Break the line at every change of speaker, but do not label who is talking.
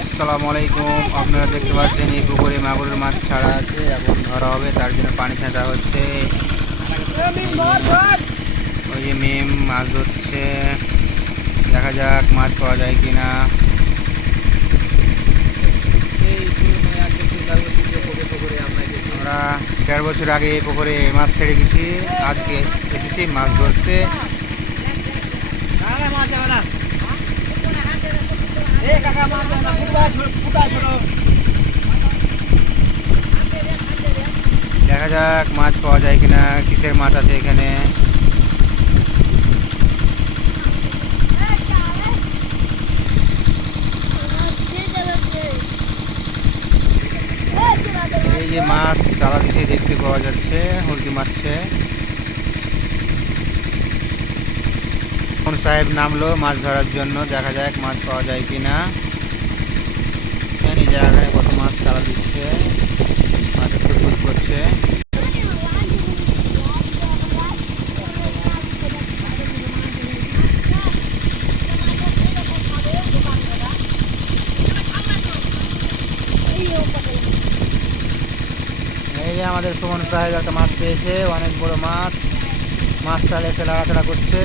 আসসালামু আলাইকুম আপনারা দেখতে পাচ্ছেন এই পুকুরে মাগুরের মাছ ছাড়া আছে এখন ধরা হবে তার জন্য পানি ছেঁচা হচ্ছে। ওই যে মেম মাছ ধরছে দেখা যাক মাছ পাওয়া যায় কিনা। আমরা চার বছর আগে এই পুকুরে মাছ ছেড়ে গেছি আজকে এসেছি মাছ ধরতে। দেখা যাক মাছ পাওয়া যায় কিনা, কিসের মাছ আছে এখানে? এই যে মাছ চালা দিতে দেখতে পাওয়া যাচ্ছে হুলকি মারছে। কোন সাহেব নামলো মাছ ধরার জন্য? দেখা যাক মাছ পাওয়া যায় কিনা। এই যে আমাদের সুমন সাহেব একটা মাছ পেয়েছে, অনেক বড় মাছ। মাছটা এসে লাড়াচাড়া করছে।